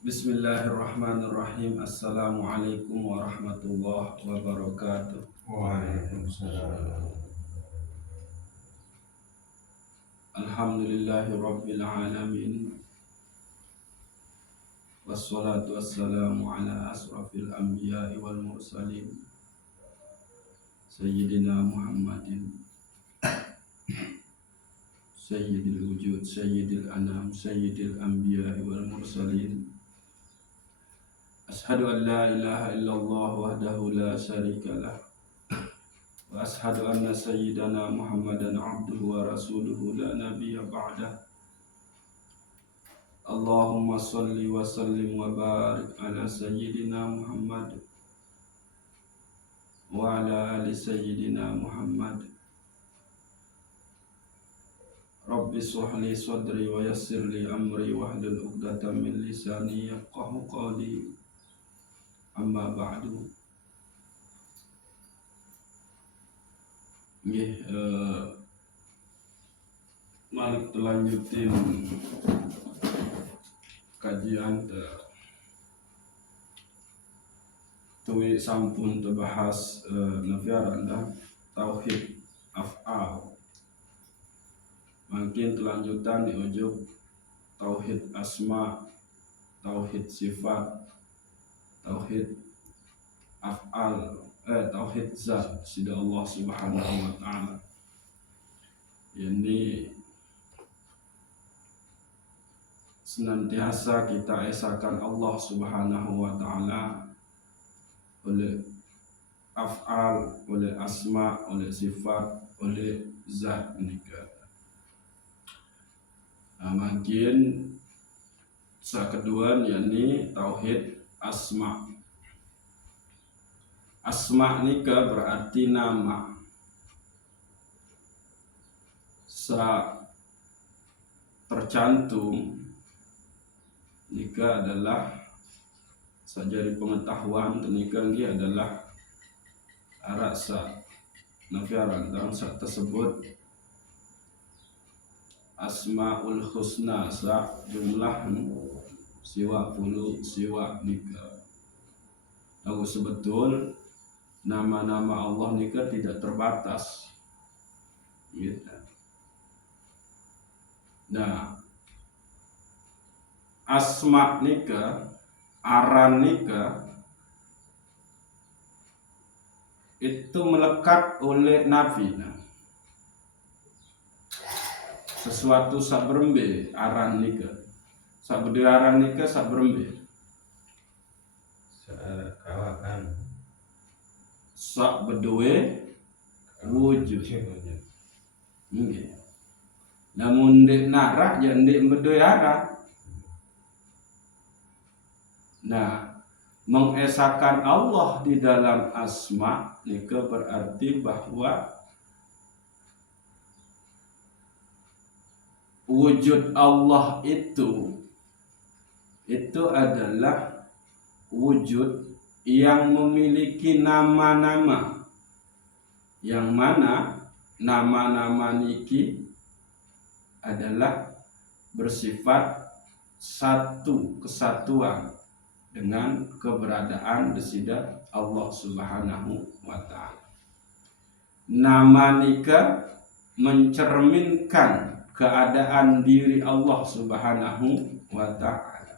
Bismillahirrahmanirrahim. Assalamualaikum warahmatullahi wabarakatuh. Waalaikumsalam. Alhamdulillahi rabbil alamin. Wassalatu wassalamu ala asrafil anbiya'i wal mursalin Sayyidina Muhammadin Sayyidil wujud, Sayyidil anam, Sayyidil anbiya'i wal mursalin. Ashhadu an la ilaha illallah wahdahu la syarika lah. Wa ashhadu anna sayyidana Muhammadan abduhu wa rasuluhu la nabiyya ba'dah. Allahumma salli wa sallim wa barik ala sayyidina Muhammad wa ala ali sayyidina Muhammad. Rabbi shrah li sadri wa yassir li amri wahlul 'uqdatam min lisani yafqahu qawli. Amma ba'du. Nggih, malik telanjutin kajian tuwi sampun terbahas nafiaranda tauhid af'al. Makin kelanjutan di ujung tauhid asma, tauhid sifat, tauhid af'al, tauhid zat sida Allah Subhanahu wa taala. Ini senantiasa kita esakan Allah Subhanahu wa taala oleh af'al, oleh asma, oleh sifat, oleh zat nikah. Makin kedua yakni tauhid asma. Asma nikah berarti nama. Tercantum nikah adalah sajari pengetahuan nikah ini adalah arasa nafiaran dan tersebut asmaul husna jumlah siwa puluh siwa nikah. Lalu sebetul nama-nama Allah nikah tidak terbatas. Gitu. Nah, asma nikah, aran nikah itu melekat oleh nafi. Sesuatu sak berembe aran nikah, sak bede aran nikah sak berembe, Kawakan. sak bedoe wujud. Nggih. Namun dek narak ya dek bedoe aran. Nah, mengesakan Allah di dalam asma nikah berarti bahwa wujud Allah itu adalah wujud yang memiliki nama-nama, yang mana nama-nama niki adalah bersifat satu kesatuan dengan keberadaan desida Allah Subhanahu wa taala. Nama nikah mencerminkan keadaan diri Allah Subhanahu wa ta'ala.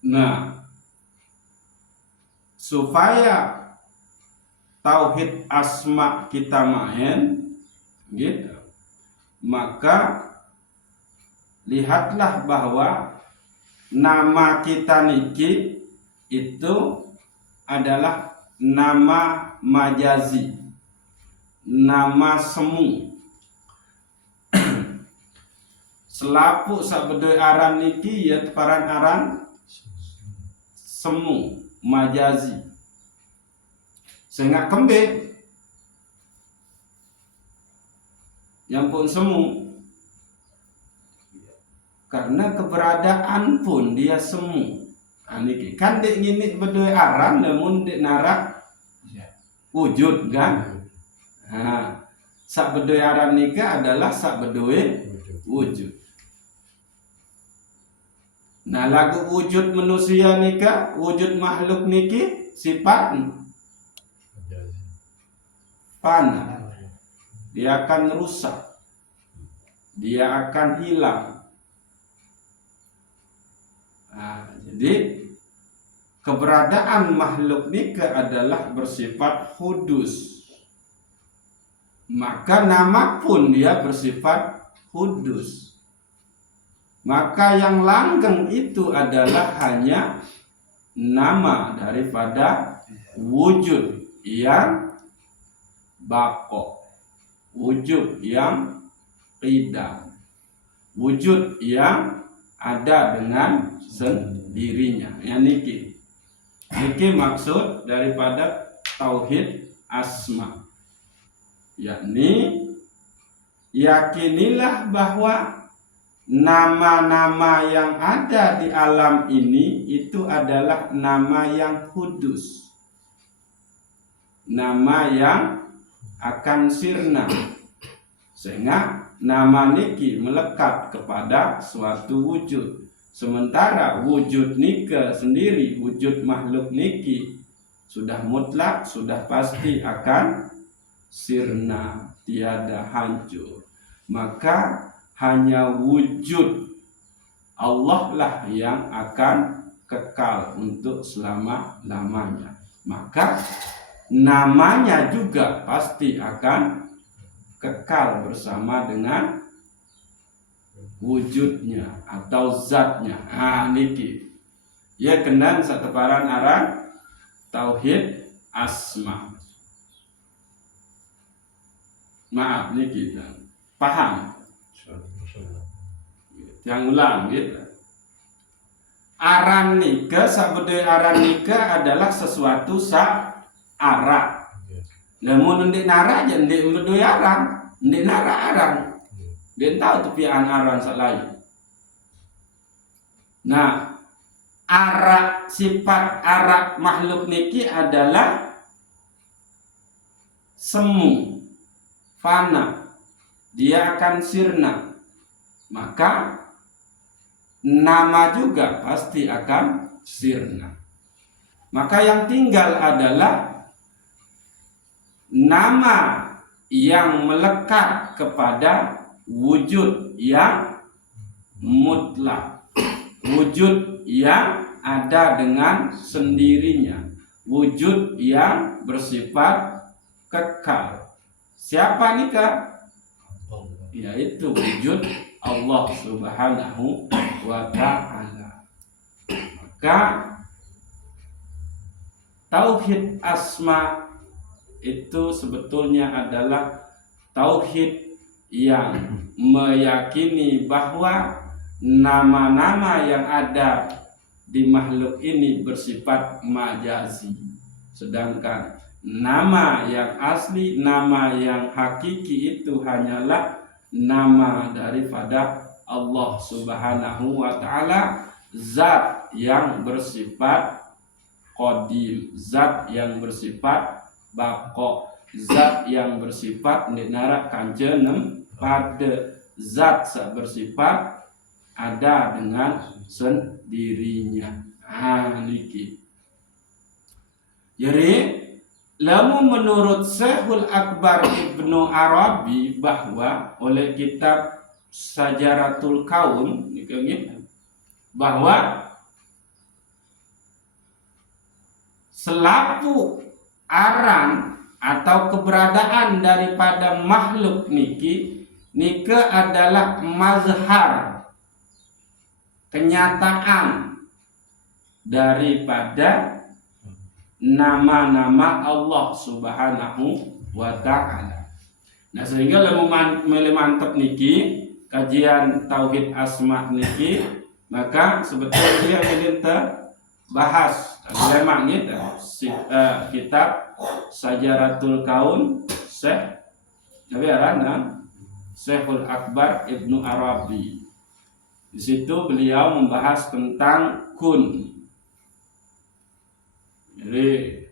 Nah, supaya tauhid asma kita main gitu, maka lihatlah bahwa nama kita niki itu adalah nama majazi, nama semu. Selapu sabedoi aran niki ya paran aran semu majazi. Sehingga kembe yang pun semu, karena keberadaan pun dia semu. Niki kan dek ngini bedoi aran namun dek narak wujud kan. Nah, sak bedoi aran nikah adalah sak bedoi wujud. Nah, lagu wujud manusia nika, wujud makhluk niki sifat fana. Dia akan rusak. Dia akan hilang. Nah, jadi keberadaan makhluk nika adalah bersifat hudus. Maka nama pun dia bersifat hudus. Maka yang langgeng itu adalah hanya nama daripada wujud yang bako, wujud yang qidam, wujud yang ada dengan sendirinya. Ya niki maksud daripada tauhid asma, yakni yakinilah bahwa nama-nama yang ada di alam ini itu adalah nama yang kudus, nama yang akan sirna, sehingga nama niki melekat kepada suatu wujud. Sementara wujud nika sendiri, wujud makhluk niki sudah mutlak, sudah pasti akan sirna, tiada hancur. Maka hanya wujud Allah lah yang akan kekal untuk selama-lamanya. Maka namanya juga pasti akan kekal bersama dengan wujudnya atau zatnya. Niki ya kenal sateparan aran tauhid asma. Maaf niki paham yang ulang gitu. Aran nika sabede aran nika adalah sesuatu sa ara. Namun ndek nara aja ndek bedoy aran, ndek nara aran. Dia tahu tepian aran salai. Nah, ara sifat ara makhluk niki adalah semu, fana. Dia akan sirna. Maka nama juga pasti akan sirna. Maka yang tinggal adalah nama yang melekat kepada wujud yang mutlak, wujud yang ada dengan sendirinya, wujud yang bersifat kekal. Siapa nikah? Yaitu wujud Allah Subhanahu wa ta'ala. Maka tauhid asma itu sebetulnya adalah tauhid yang meyakini bahwa nama-nama yang ada di makhluk ini bersifat majazi, sedangkan nama yang asli, nama yang hakiki itu hanyalah nama daripada Allah Subhanahu wa ta'ala, zat yang bersifat qadim, zat yang bersifat bako, zat yang bersifat nara kanjenem pada, zat bersifat ada dengan sendirinya. Niki. Jadi lamun menurut Syekhul Akbar Ibnu Arabi bahwa oleh kitab Sajaratul Kaun bahwa selaku aran atau keberadaan daripada makhluk niki adalah mazhar, kenyataan daripada nama-nama Allah Subhanahu wa ta'ala. Nah, sehingga mantap niki kajian tauhid asma niki, maka sebetulnya kita bahas memang gitu kitab Sajaratul Kaun Syekhul Akbar Ibnu Arabi. Di situ beliau membahas tentang kun. Jadi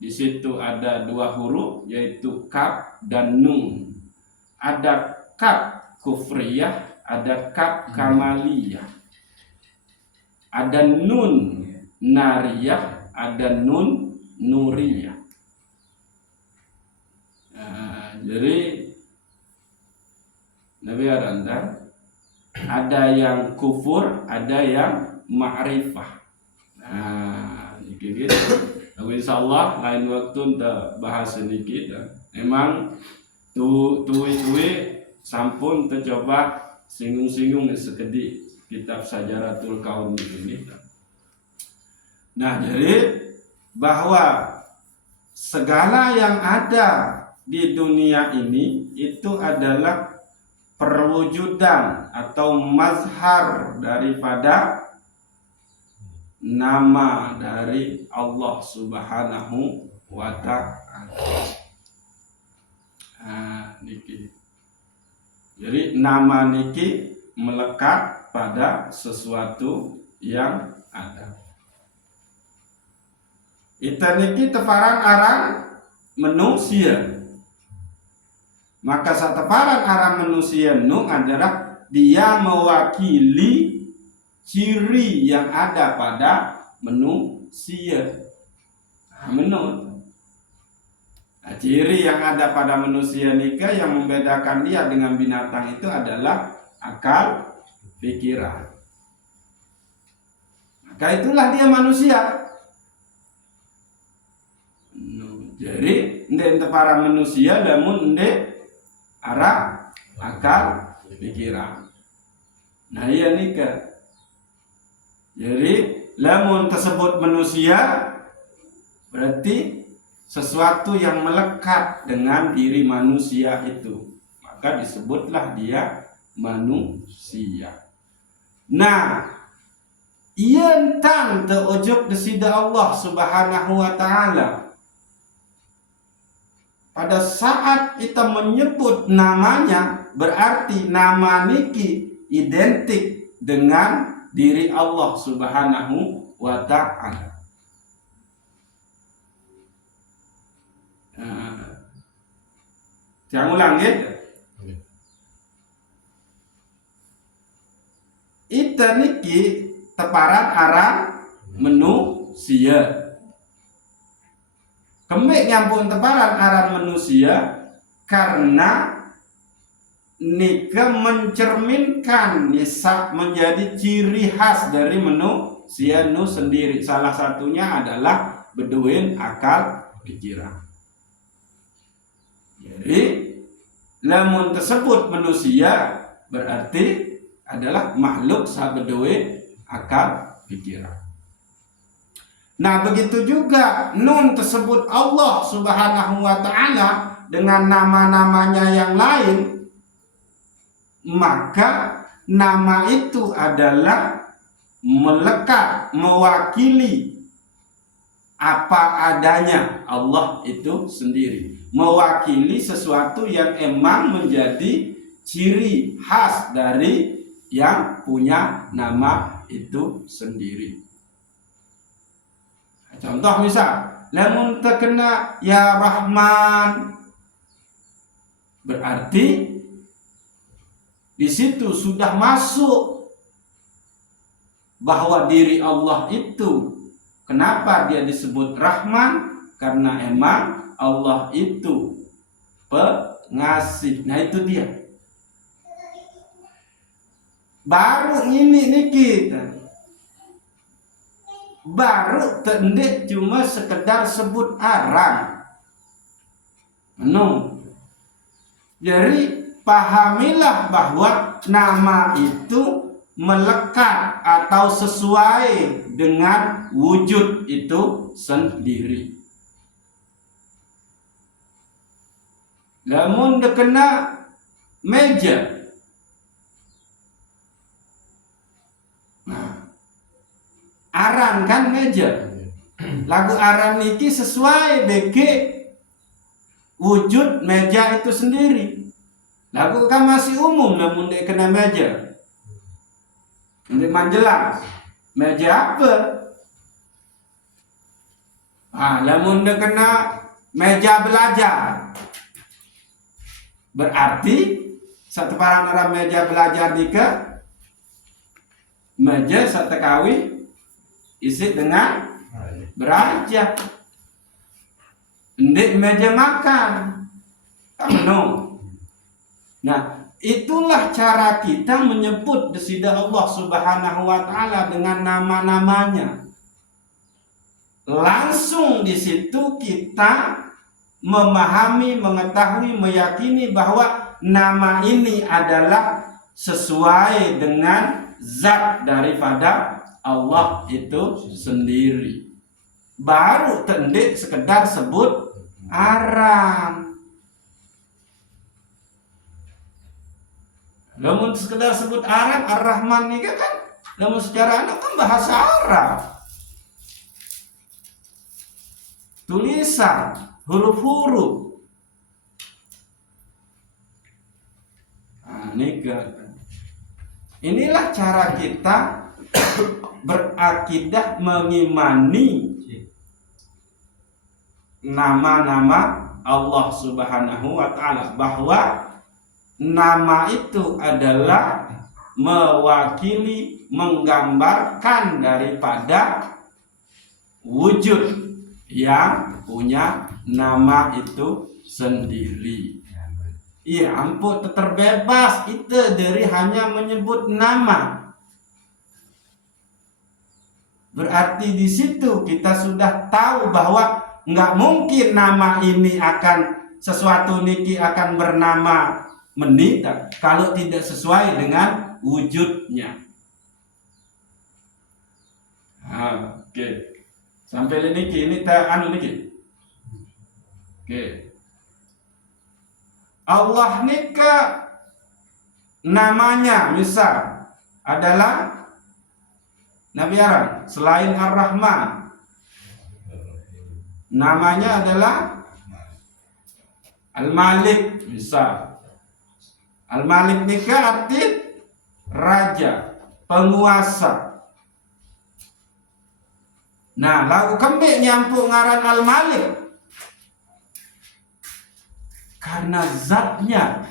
di situ ada dua huruf yaitu kaf dan nun. Ada kaf kufriyah, ada kaf kamaliyah. Ada nun nariyah, ada nun nuriyah. Jadi Nabi Aranda ada yang kufur, ada yang ma'rifah. Gitu. Insyaallah lain waktu kita bahas sedikit. Emang tuwi sampun tercoba singgung-singgung sekedip kitab Sajaratul Kaun ini. Nah, jadi bahwa segala yang ada di dunia ini itu adalah perwujudan atau mazhar daripada nama dari Allah Subhanahu wa ta'ala. Niki. Jadi nama niki melekat pada sesuatu yang ada. Ita niki teparan arang manusia. Maka sateparan arang manusia nu adalah dia mewakili ciri yang ada pada manusia. Ciri yang ada pada manusia nika yang membedakan dia dengan binatang itu adalah akal pikiran. Maka itulah dia manusia. Jadi ndek para manusia namun ndek arah akal pikiran. Nah iya nika. Jadi lamun tersebut manusia berarti sesuatu yang melekat dengan diri manusia itu, maka disebutlah dia manusia. Nah, ieu tang teujug desida Allah Subhanahu wa ta'ala. Pada saat kita menyebut namanya, berarti nama niki identik dengan diri Allah Subhanahu wa ta'ala. Jangan ulang gitu. Ita niki teparan arang manusia. Kembali nyampun teparan arang manusia karena nika mencerminkan nisa menjadi ciri khas dari manusia nu sendiri. Salah satunya adalah beduin akal pikiran. Jadi lamun tersebut manusia berarti adalah makhluk sabeduin akal pikiran. Nah begitu juga nun tersebut Allah Subhanahu wa ta'ala dengan nama-namanya yang lain, maka nama itu adalah melekat, mewakili apa adanya Allah itu sendiri, mewakili sesuatu yang emang menjadi ciri khas dari yang punya nama itu sendiri. Contoh misal, lamun terkena ya Rahman, berarti di situ sudah masuk bahwa diri Allah itu, kenapa dia disebut Rahman? Karena emang Allah itu pengasih. Nah itu dia. Baru ini kita. Baru tendek cuma sekedar sebut arang. Jadi pahamilah bahwa nama itu melekat atau sesuai dengan wujud itu sendiri. Lamun dekena meja, aran kan meja. Lagu aran niki sesuai bege wujud meja itu sendiri. Lagu kan masih umum namun dia kena meja. Ini manjelas. Meja apa? Lamun dia kena meja belajar. Berarti satu parang orang meja belajar dika meja satu kawi isi dengan beraja. Ndek meja makan. Kamu. Nah, itulah cara kita menyebut disida Allah Subhanahu wa taala dengan nama-namanya. Langsung di situ kita memahami, mengetahui, meyakini bahwa nama ini adalah sesuai dengan zat daripada Allah itu sendiri. Baru tendik sekedar sebut aran. Namun sekedar sebut aran, Ar-Rahman ini kan namun secara anak kan bahasa Arab. Tulisan, huruf-huruf. Inilah cara kita berakidah mengimani nama-nama Allah Subhanahu wa taala, bahwa nama itu adalah mewakili, menggambarkan daripada wujud yang punya nama itu sendiri. Iya, ampun, terbebas itu dari hanya menyebut nama. Berarti di situ kita sudah tahu bahwa nggak mungkin nama ini akan sesuatu niki akan bernama menita kalau tidak sesuai dengan wujudnya. Oke. Sampai niki ini niki. Oke. Allah nika namanya misal adalah Nabi Aram selain Ar-Rahman. Namanya adalah Al-Malik misal. Al-Malik nika arti raja, penguasa. Nah, lagu kembik nyampuk ngaran Al-Malik karena zatnya,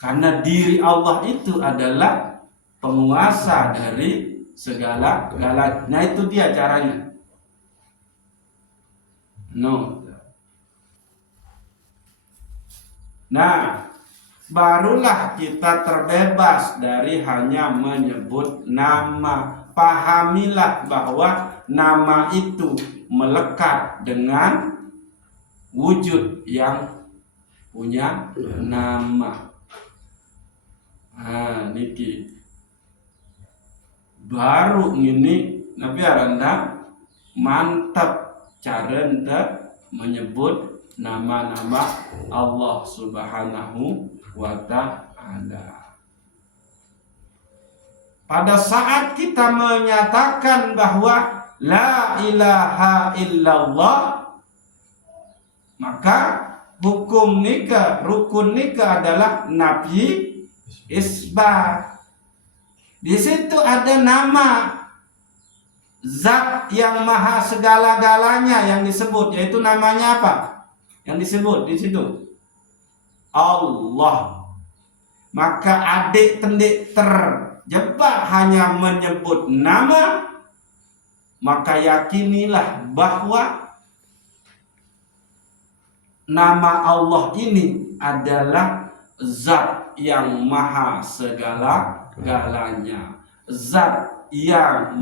karena diri Allah itu adalah penguasa dari segala galanya. Nah, itu dia caranya. Nah, barulah kita terbebas dari hanya menyebut nama. Pahamilah bahwa nama itu melekat dengan wujud yang punya nama. Niki baru ini Nabi Aranda mantap cara menyebut nama-nama Allah Subhanahu wa ta'ala. Pada saat kita menyatakan bahwa la ilaha illallah, maka hukum nikah, rukun nikah adalah nafi isbat. Di situ ada nama zat yang maha segala-galanya yang disebut, yaitu namanya apa? Yang disebut di situ Allah. Maka adik tendik terjebak hanya menyebut nama, maka yakinilah bahwa nama Allah ini adalah zat yang maha segala-galanya, zat yang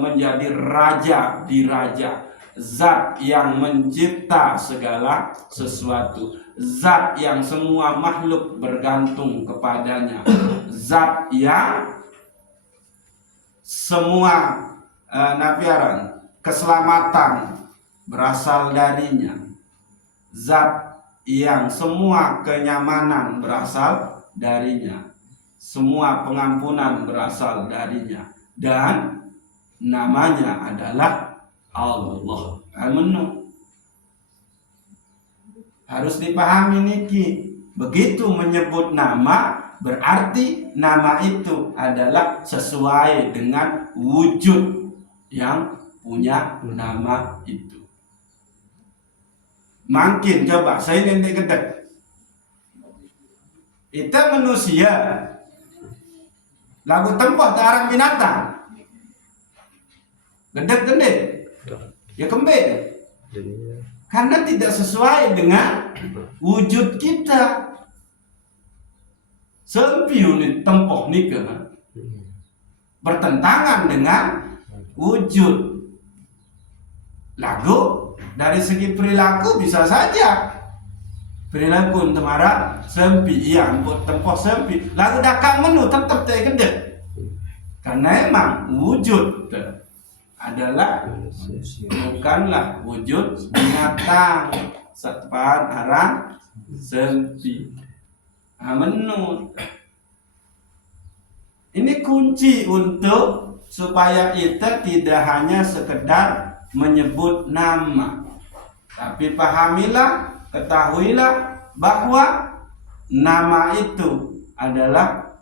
menjadi raja di raja, zat yang mencipta segala sesuatu, zat yang semua makhluk bergantung kepadanya, zat yang semua nafiaran keselamatan berasal darinya, zat yang semua kenyamanan berasal darinya, semua pengampunan berasal darinya, dan namanya adalah Allah. Harus dipahami niki. Begitu menyebut nama, berarti nama itu adalah sesuai dengan wujud yang punya nama itu. Makin coba saya nanti gedek. Kita manusia lagu tempoh tarang binatang. Gedek-gedek. Ya kembali. Karena tidak sesuai dengan wujud kita. Sempiu ni tempoh nikah bertentangan dengan wujud. Lagu dari segi perilaku bisa saja perilaku temara sempi, iya buat tempoh sempi. Lagu dakak menu tetap tak kedek. Karena emang wujud adalah bukanlah wujud binatang sepan arang sempi. Menurut ini kunci untuk supaya kita tidak hanya sekedar menyebut nama, tapi pahamilah, ketahuilah bahwa nama itu adalah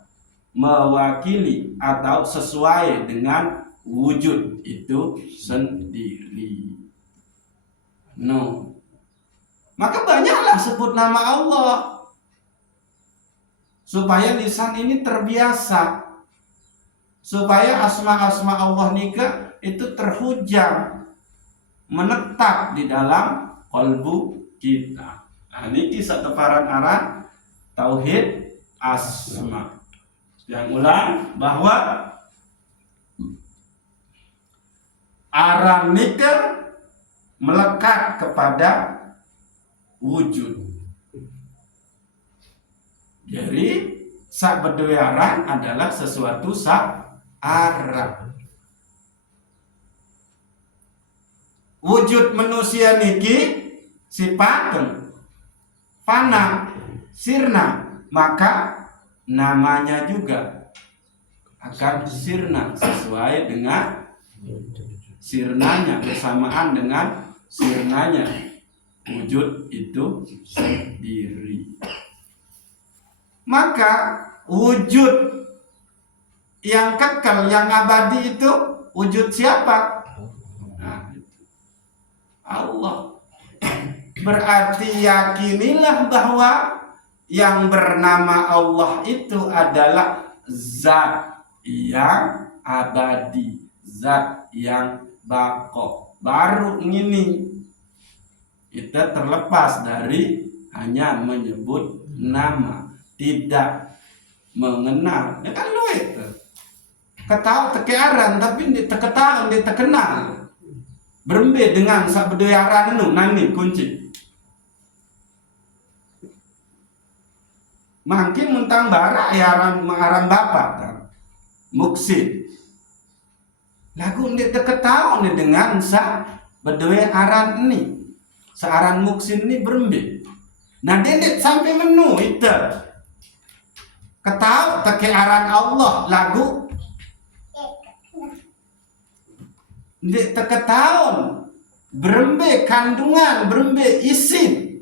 mewakili atau sesuai dengan wujud itu sendiri. Maka banyaklah sebut nama Allah supaya lisan ini terbiasa, supaya asma-asma Allah nikah itu terhujam, menetap di dalam kalbu kita. Nah, ini kisah teparan aran tauhid asma. Yang ulang bahwa aran nikah melekat kepada wujud. Jadi sak bedoyaran adalah sesuatu sak aran. Wujud manusia niki sifatun fana sirna, maka namanya juga akan sirna sesuai dengan sirnanya, bersamaan dengan sirnanya wujud itu sendiri. Maka wujud yang kekal, yang abadi itu wujud siapa? Nah, Allah. Berarti yakinilah bahwa yang bernama Allah itu adalah zat yang abadi, zat yang bako. Baru ini kita terlepas dari hanya menyebut nama, tidak mengenal. Ya kan lu itu ketahu tekearan tapi di teketahuan di terkenal. Berembe dengan sabedoyaran itu nani kunci. Makin mentang barak ya aran bapak kan. Muksid. Lagu di teketahuan dengan sabedoyaran ini. Searan muksid ini berembe. Nah dedet sampai menu itu. Ketahu tekearan Allah lagu di teketahuan berembe kandungan, berembe isim,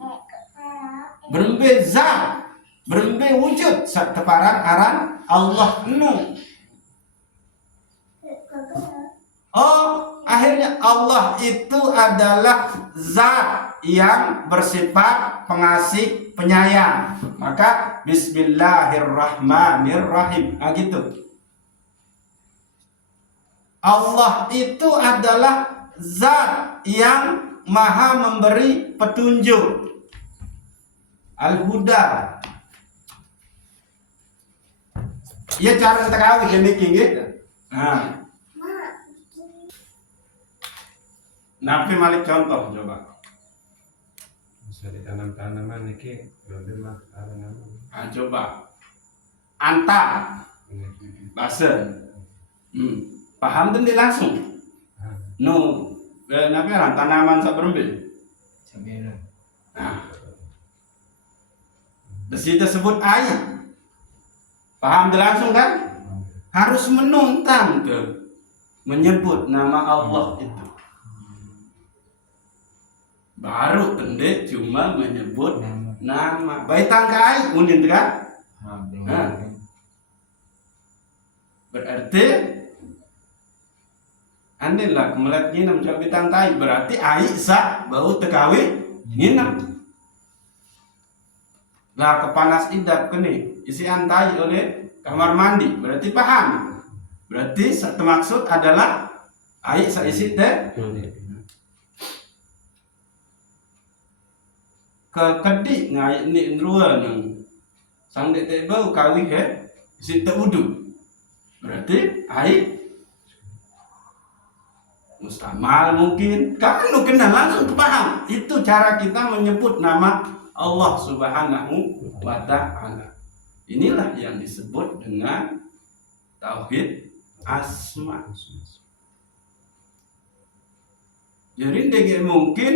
berembe zat, berembe wujud teparan aran Allah nu. Oh, akhirnya Allah itu adalah zat yang bersifat pengasih, penyayang. Maka bismillahirrahmanirrahim. Nah, gitu. Allah itu adalah zat yang maha memberi petunjuk. Al-Huda. Ya cara tekawi ini gitu. Nah. Nabi malik contoh coba. Bisa ditanam tanaman niki lebih mah tanaman. Coba. Anta. Basen. Paham tuh langsung. No. Nabi orang tanaman saberembe. Nah. Besi tersebut air. Paham tuh langsung kan? Harus menuntang tuh menyebut nama Allah itu. Baru pendek cuma menyebut nama. Baik tangkai undin kan? Nah. Berarti andinlah kemelet nginam coba tangkai berarti Aisyah bau tekawi nginam. Lah kepanas idap kene isi antai oleh kamar mandi berarti paham. Berarti satu maksud adalah Ai saisi teh ke kedik ngai ni rua nang sang dek teh bau kawi he isi teh udu. Berarti ai mustamal mungkin. Kamu kenal langsung paham. Itu cara kita menyebut nama Allah Subhanahu wa ta'ala. Inilah yang disebut dengan tauhid asma. Jadi ndege mungkin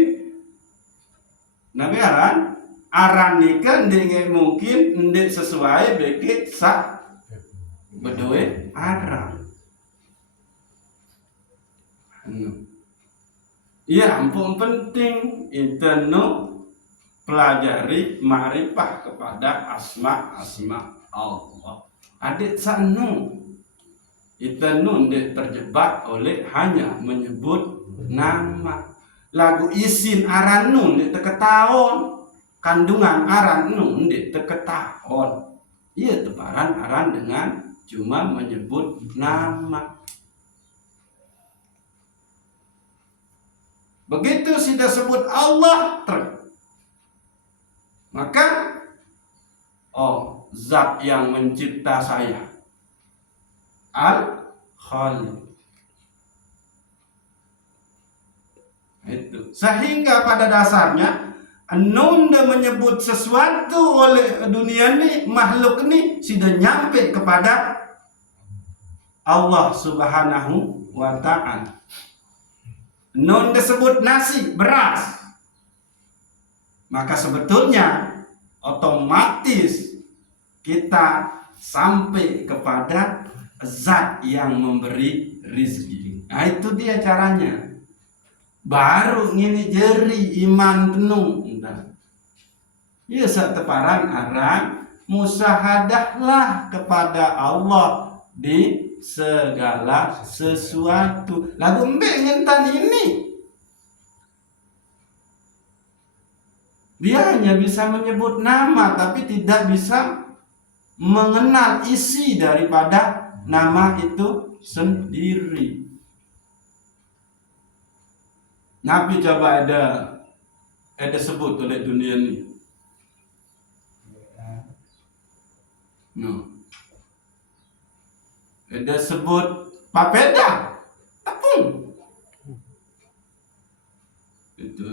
nabi aran nikah ndege mungkin ndek sesuai beki sak bedoe aran. Iya, ampun penting intenu pelajari ma'rifah kepada asma Allah. Adik sanu intenu ndek terjebak oleh hanya menyebut nama. Lagu isin aran nu ndek teketaon, kandungan aran nu ndek teketaon. Iya tebaran aran dengan cuma menyebut nama. Begitu sudah sebut Allah maka zat yang mencipta saya Al-Khaliq. Itu. Sehingga pada dasarnya nunda menyebut sesuatu oleh dunia ini, makhluk ini sudah nyampe kepada Allah Subhanahu wa ta'ala. Non disebut nasi, beras, maka sebetulnya otomatis kita sampai kepada zat yang memberi rizki. Nah itu dia caranya. Baru ini jeri iman penuh. Ya seteparan aran musahadahlah kepada Allah di segala sesuatu. Lagu mbek ngentan ini dia hanya bisa menyebut nama tapi tidak bisa mengenal isi daripada nama itu sendiri. Nabi coba ada sebut oleh dunia ini. Ada sebut papeda, tepung. Itu.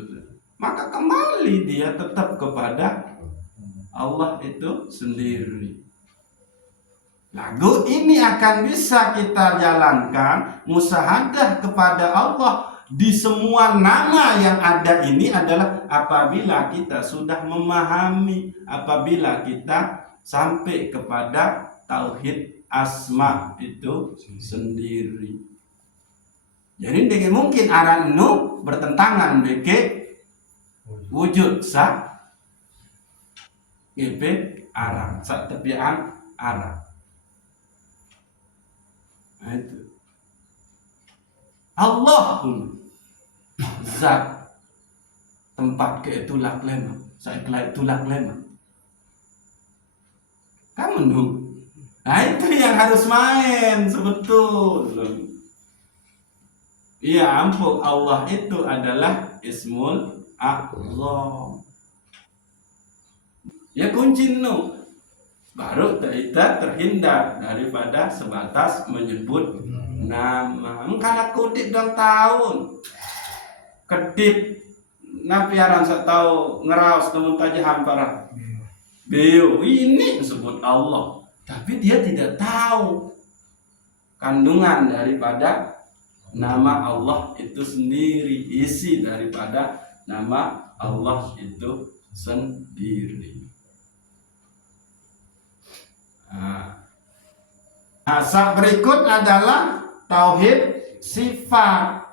Maka kembali dia tetap kepada Allah itu sendiri. Lagu ini akan bisa kita jalankan musahadah kepada Allah di semua nama yang ada ini adalah apabila kita sudah memahami, apabila kita sampai kepada tauhid asma itu sendiri. Jadi deke mungkin aran nu bertentangan deke wujud sa GP aran sa tepian aran. Nah, itu Allah zat tempat ke tulak lema, saya kelai tulak lema. Kamu nu. Nah itu yang harus main sebetul. Iya ampun, Allah itu adalah Ismul Allah. Ya kunci nu. Baru kita terhindar daripada sebatas menyebut nama. Engkau kutip dan tahun. Kedip napiaran setau ngeraus kemuntajahan para. Beliau ini disebut Allah. Tapi dia tidak tahu kandungan daripada nama Allah itu sendiri, isi daripada nama Allah itu sendiri. Nah, berikut adalah tauhid sifat.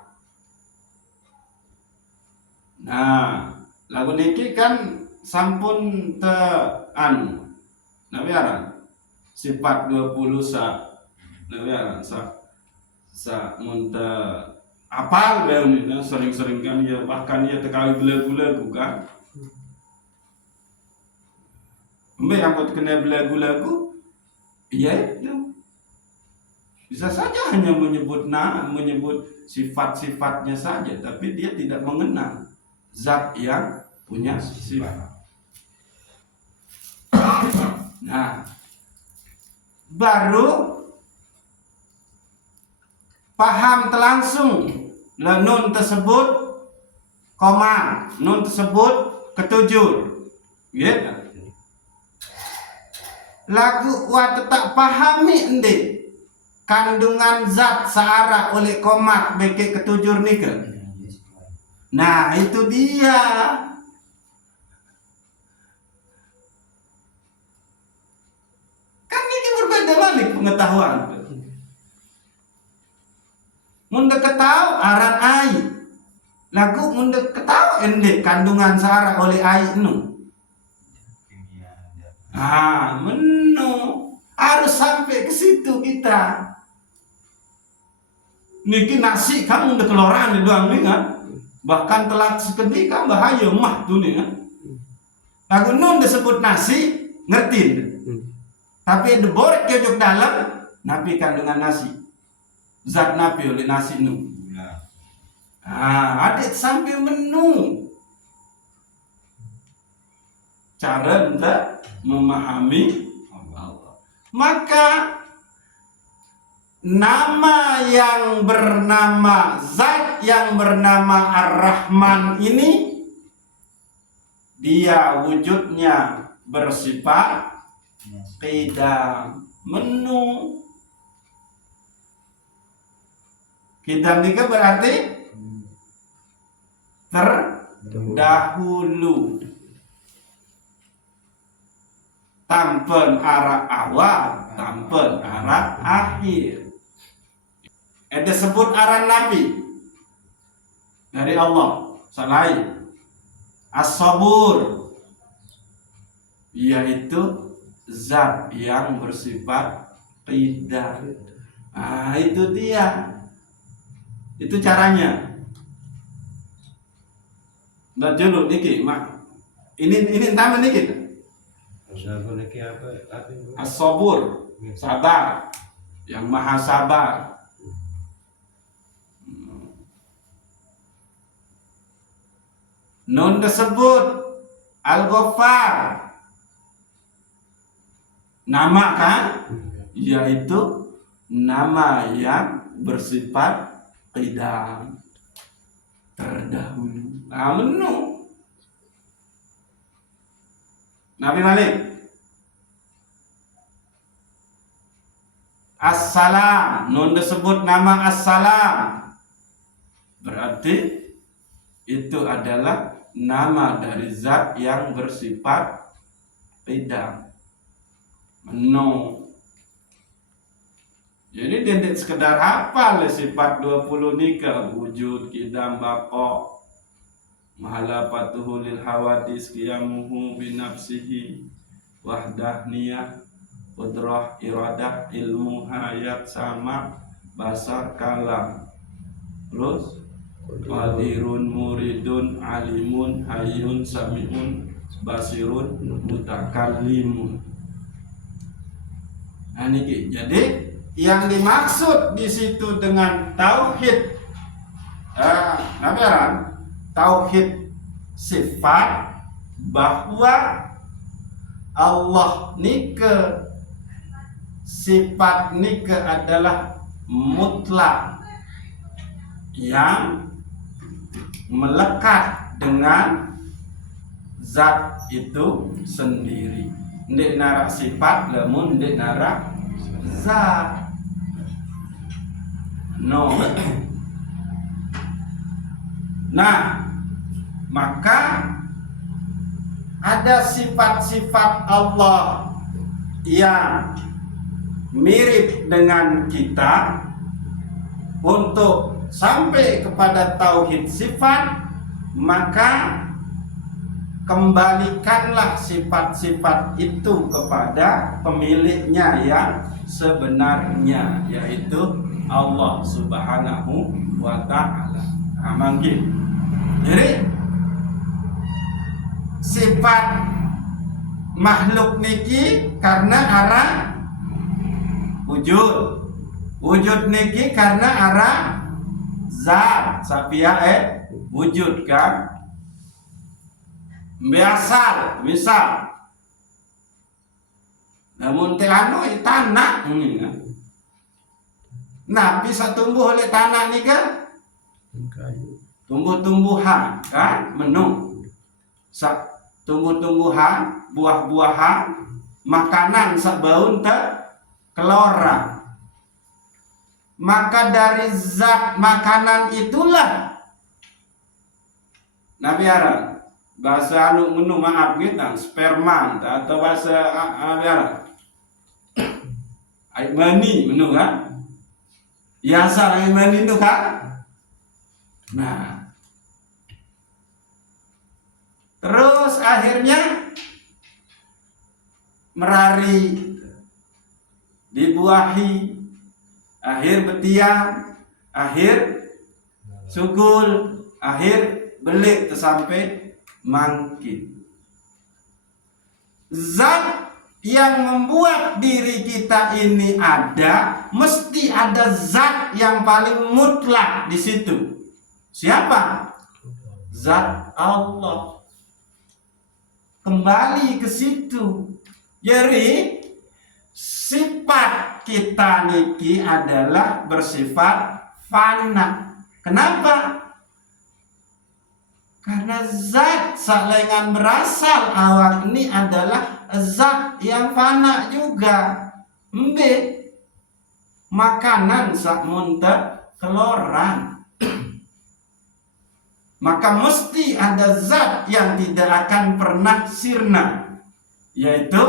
Nah, lagu niki kan sampun te anu. Nabi aran sifat 20 nabi aran sa munta apal bae ini sering-sering kan ya bahkan ya tekali lagu-lagu kan. Mbak yang buat kena lagu-lagu iya itu Bisa saja hanya menyebut sifat-sifatnya saja, tapi dia tidak mengenal zat yang punya sifat. Nah, baru paham terlangsung nun tersebut koma, nun tersebut ketujur, gitu. Lagu wa tetap pahami ende kandungan zat searah oleh komat beke ketujur nika. Nah itu dia. Kan ini berbeda balik pengetahuan. Munda ketahu aran ai. Lagu munda ketahu ende kandungan searah oleh ai nu. Menu harus sampai ke situ kita. Niki nasi kamu udah keluaran doang nih kan, bahkan telat seketika bahaya mah tuh nih kan. Lagu nun disebut nasi ngerti, tapi deborek kejuk dalam napi kandungan nasi, zat napi oleh nasi nu. Adik sampai menu cara entah memahami Allah. Maka nama yang bernama zat yang bernama Ar-Rahman ini dia wujudnya bersifat qidam, menu. Qidam juga berarti terdahulu, tanpa arah awal, tanpa arah akhir. Ada sebut arah Nabi dari Allah selain As-Sabur, yaitu zat yang bersifat qidam. Itu dia. Itu caranya. Nggak dulu niki, mak. Ini tambah niki. As-Sabur, sabar, yang maha sabar. Nun tersebut Al-Ghaffar, nama kan, yaitu nama yang bersifat qidam, terdahulu. Menu Nabi Malik. As-Salam, nun disebut nama As-Salam, berarti itu adalah nama dari zat yang bersifat qidam, menu. Jadi tidak sekedar hafal sifat 20 nikah, wujud, qidam, baqa, mahalafatuhu lil hawadis, qiyamuhu binafsihi, wahdahniyah, qudrah, iradah, ilmu, hayat, sama, basar, kalam. Terus qadirun, muridun, alimun, hayyun, sami'un, basirun, mutakallimun. Nah niki. Jadi yang dimaksud di situ dengan tauhid, tauhid sifat, bahwa Allah nike sifat nike adalah mutlak yang melekat dengan zat itu sendiri. Ndek narak sifat, lamun ndek narak zat. No. Nah, maka ada sifat-sifat Allah yang mirip dengan kita. Untuk sampai kepada tauhid sifat, maka kembalikanlah sifat-sifat itu kepada pemiliknya yang sebenarnya, yaitu Allah Subhanahu wa ta'ala. Mangkin. Jadi sifat makhluk niki karena arah wujud. Wujud niki karena arah zat sapia wujud kan. Biasa misal namun teh anu tanah ini kan. Nah, bisa tumbuh oleh tanah nih kan? Tumbuh-tumbuhan kan, menu. Tumbuh-tumbuhan, buah-buahan, makanan sabaun teh kelora. Maka dari zat makanan itulah Nabi Arab bahasa anu menu maaf kita sperma atau bahasa apa air mani menu kan ya asal air mani itu kan. Nah terus akhirnya merari dibuahi akhir betiang akhir sugul akhir belik sampai mangkin. Zat yang membuat diri kita ini ada, mesti ada zat yang paling mutlak di situ. Siapa? Zat Allah. Kembali ke situ. Jadi sifat kita niki adalah bersifat fana. Kenapa? Karena zat salengan berasal awak ini adalah zat yang fana juga. Makanan sak muntah keloran. Maka mesti ada zat yang tidak akan pernah sirna, yaitu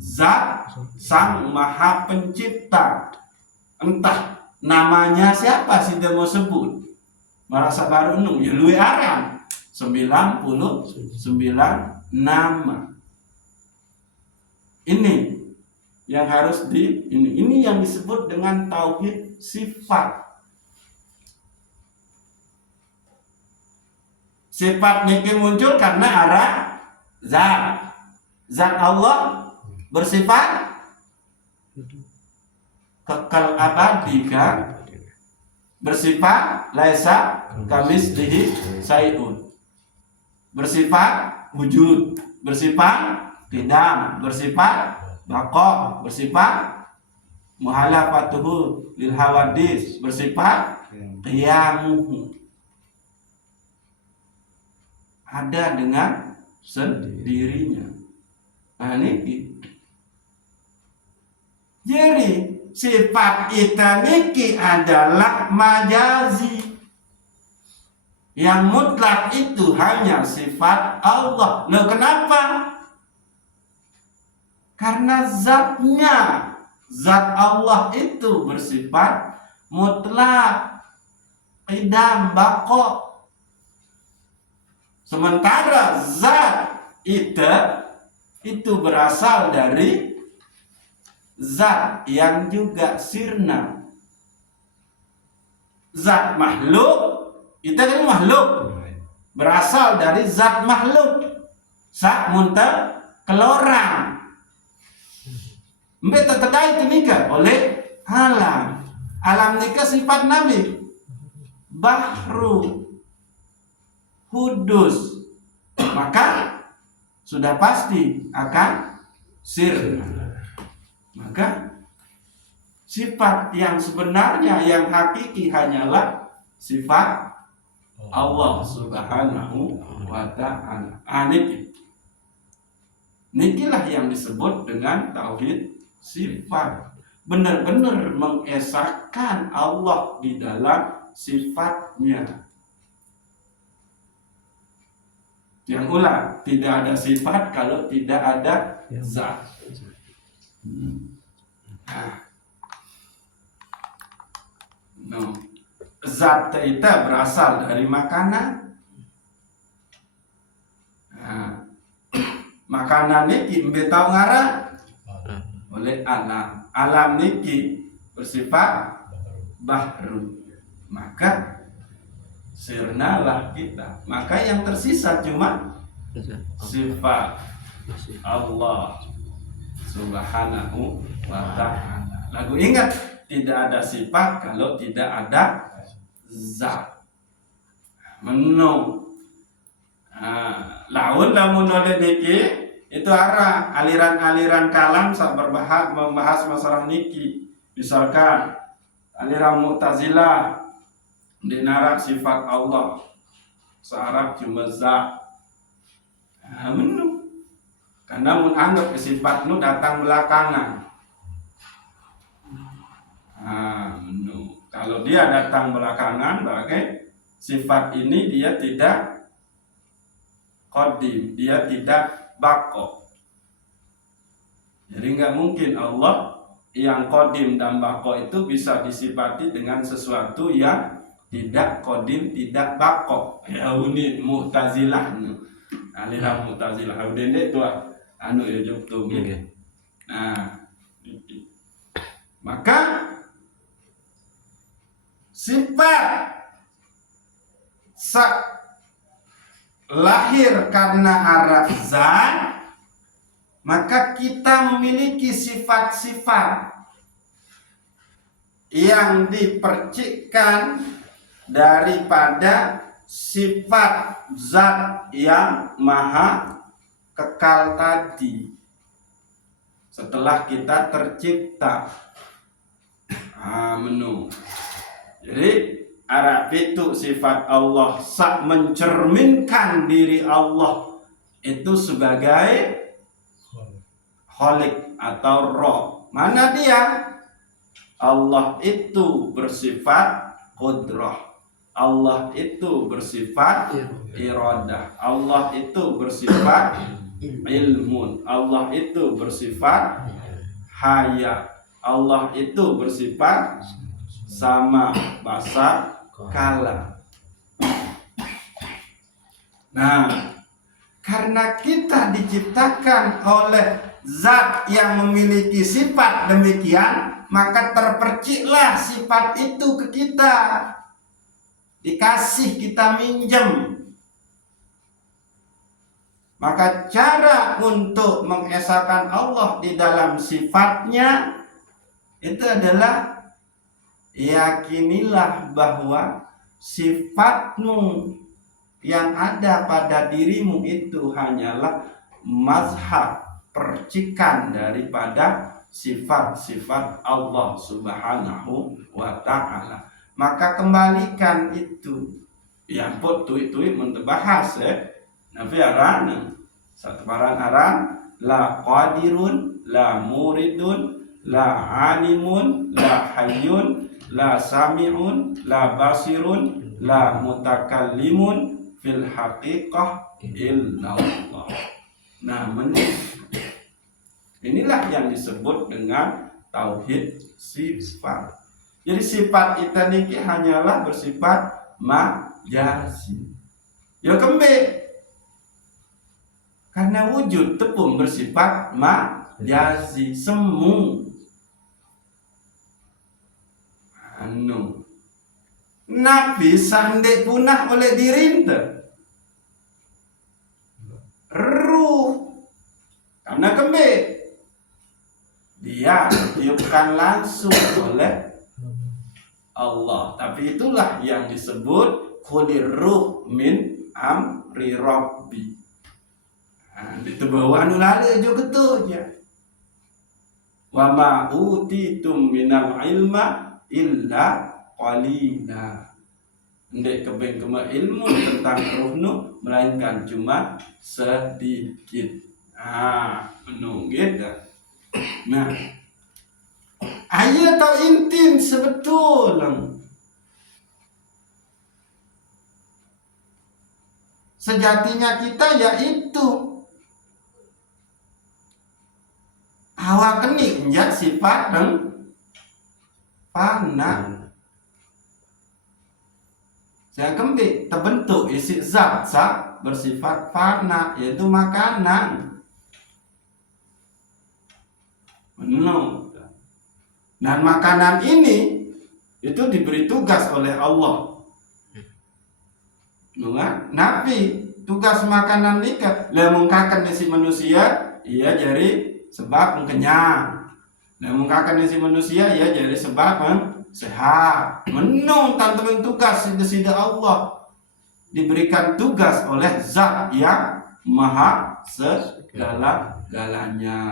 zat Sang Maha Pencipta. Entah namanya siapa sih dia mau sebut. Merasa baru nung ya luwe aran 99 nama. Ini yang harus ini yang disebut dengan tauhid sifat. Sifat niki muncul karena arah zat. Zat Allah bersifat kekal abadi kan? Bersifat laisa kamislihi sayun. Bersifat wujud, bersifat qidam, bersifat baqa, bersifat muhalafatuhu lil hawadis, bersifat qiyamuhu. Ada dengan sendirinya. Nah ini. Jadi sifat kita niki adalah majazi. Yang mutlak itu hanya sifat Allah. Loh kenapa? Karena zatnya, zat Allah itu bersifat mutlak, qidam, baqa. Sementara zat itu berasal dari zat yang juga sirna. Zat makhluk itu kan makhluk, berasal dari zat makhluk. Sak muntah kelorang. Mbak terkait nikah oleh alam. Alam nikah sifat Nabi. Bahru Hudus. Maka sudah pasti akan sirna. Maka sifat yang sebenarnya yang hakiki hanyalah sifat Allah Subhanahu wa ta'ala. Nikilah yang disebut dengan tauhid sifat. Benar-benar mengesahkan Allah di dalam sifatnya. Yang ulang, tidak ada sifat kalau tidak ada zat. No. Zat itu berasal dari makanan. Makanan niki mbe tau ngarah oleh alam. Alam niki bersifat bahru. Maka sirnalah kita. Maka yang tersisa cuma sifat Allah Subhanahu wa ta'ala. Lagu ingat, tidak ada sifat kalau tidak ada zat. Menu. Laun lamun oleh niki itu arah aliran-aliran kalam sak membahas masalah niki. Misalkan aliran Mu'tazilah dinarak sifat Allah searah cuma zat. Menu. Karena mun anggap sifat nu datang belakangan. Menu. Kalau dia datang belakangan, berarti sifat ini dia tidak qadim, dia tidak bako. Jadi nggak mungkin Allah yang qadim dan bako itu bisa disifati dengan sesuatu yang tidak qadim, tidak bako. Ya ini Mu'tazilah. Aliran Mu'tazilah. Udende itu anu ya juktu. Nah, maka sifat lahir karena araf zat, maka kita memiliki sifat-sifat yang dipercikkan daripada sifat zat yang maha kekal tadi setelah kita tercipta. Menu. Jadi araf itu sifat Allah sak mencerminkan diri Allah itu sebagai Khalik atau Roh. Mana dia? Allah itu bersifat Qudrah. Allah itu bersifat iradah. Allah itu bersifat ilmun. Allah itu bersifat haya. Allah itu bersifat sama, basa, kala. Nah, karena kita diciptakan oleh zat yang memiliki sifat demikian, maka terperciklah sifat itu ke kita. Dikasih, kita minjem. Maka cara untuk mengesahkan Allah di dalam sifatnya itu adalah yakinilah bahwa sifatmu yang ada pada dirimu itu hanyalah mazhar, percikan daripada sifat-sifat Allah Subhanahu wa ta'ala. Maka kembalikan itu. Ya pot tuit-tuit mentebahas Nabi aran satu barang aran la qadirun, la muridun, la alimun, la hayyun, la sami'un, la basirun, la mutakallimun fil haqiqah illallah. Nah, inilah yang disebut dengan tauhid sifat. Jadi sifat kita niki hanyalah bersifat majazi. Ya kembe. Karena wujud tepung bersifat majazi, semu. Nabi sandek punah oleh dirinta. Ruh. Karena kembe. Dia ditiupkan langsung oleh Allah. Tapi itulah yang disebut khulir ruh min amri rabbi. Itu bawa anu lali juga tuh ya. Wa ma utitum minal ilma illa qalila. Ndek kebeng ilmu tentang ruhnu melainkan cuma sedikit. Menunggit dah. Nah, ayat atau intin sebetulnya sejatinya kita yaitu hawa kening ya sifat dan fana. Saya kembali terbentuk isi zat bersifat fana, yaitu makanan. Dan makanan ini itu diberi tugas oleh Allah. Nabi tugas makanan nikah lemungkakan isi manusia, iya jadi sebab kenyang. Nah, mengkakan si manusia ya jadi sebab sehat. Menung tanpa tugas sida Allah diberikan tugas oleh zat yang maha segala-galanya.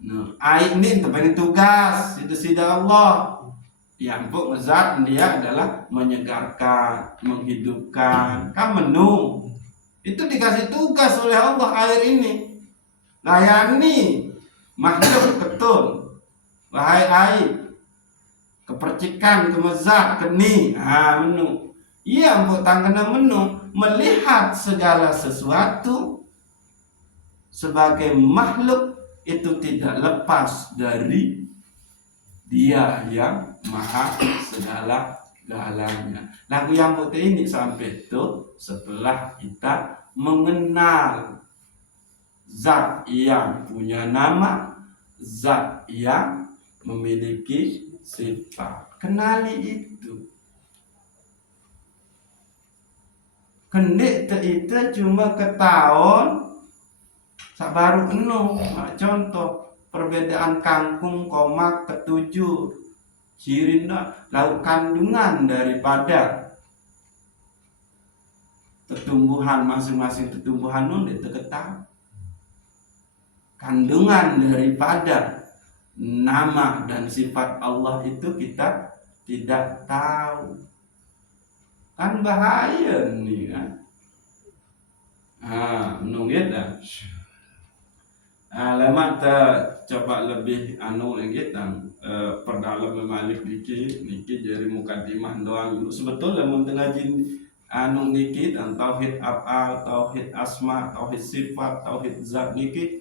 Nah, ini terbaik tugas sida Allah. Yang pun zat dia adalah menyegarkan, menghidupkan. Kan menu itu dikasih tugas oleh Allah air ini. Layani makhluk ketun, wahai air, kepercikan, kemezat, keni, menu. Ia empuk tanggana menu melihat segala sesuatu sebagai makhluk itu tidak lepas dari Dia yang maha segala-galanya. Lagu yang putih ini sampai itu setelah kita mengenal zat yang punya nama, zat yang memiliki sifat. Kenali itu. Kendik itu cuma ketahuan sabaru enu. Contoh perbedaan kangkung koma ketujuh, cirinya lauk kandungan daripada tumbuhan masing-masing tumbuhan itu diketahui. Kandungan daripada nama dan sifat Allah itu kita tidak tahu. Kan bahaya nih kan. Menunggu dah. Lama coba lebih kita perdalam memalik niki jadi mukadimah doang dulu. Sebetulnya mun ngaji niki dan tauhid af'al, tauhid asma, tauhid sifat, tauhid zat niki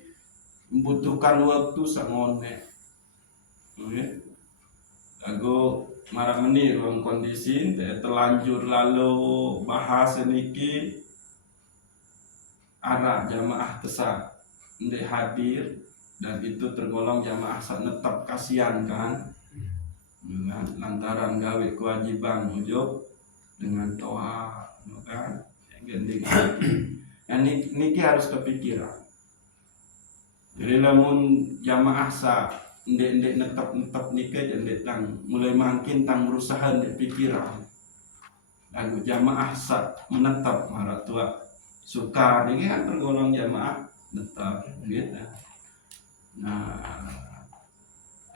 membutuhkan waktu sangone. Lagu marah meni ruang kondisi terlanjur lalu bahas niki arah jamaah besar ndek hadir dan itu tergolong jamaah netap kasihan kan lantaran gawe kewajiban ujub dengan doa kan gending yang niki harus kepikiran. Jadi lamun jamaah ndek netap nikah ndek tang mulai makin tang berusaha ndek pikiran lagu jamaah menetap maratua suka ini kan tergolong jamaah netap gitu. Nah,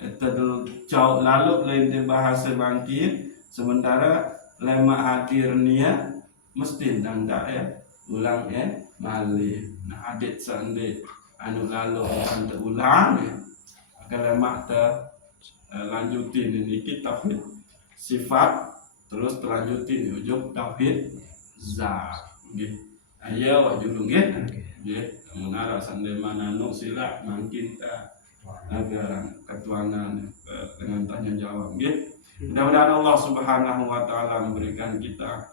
itu jauh lalu lain bahasa bangkit sementara lema akhirnya mesti ndak ya ulang malih. Nah, adik sande anu lalu akan terulang ya. Kalau lema lanjutin ini kita tauhid sifat terus terlanjutin ujung tauhid zat gitu. Ayo wajulung gitu. Ya, menara sande mana no sila makin agar ketuanan dengan tanya jawab. Ya, mudah-mudahan Allah Subhanahu Wa Taala memberikan kita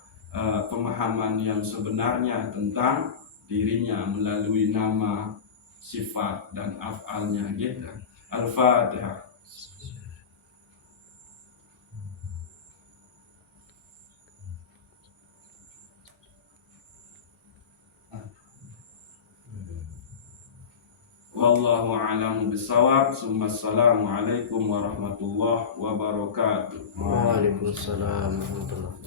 pemahaman yang sebenarnya tentang dirinya melalui nama, sifat dan af'alnya. Gitu. Al-Fatihah. Wallahu a'lam bishawab. Assalamualaikum warahmatullahi wabarakatuh. Waalaikumsalam warahmatullahi wabarakatuh.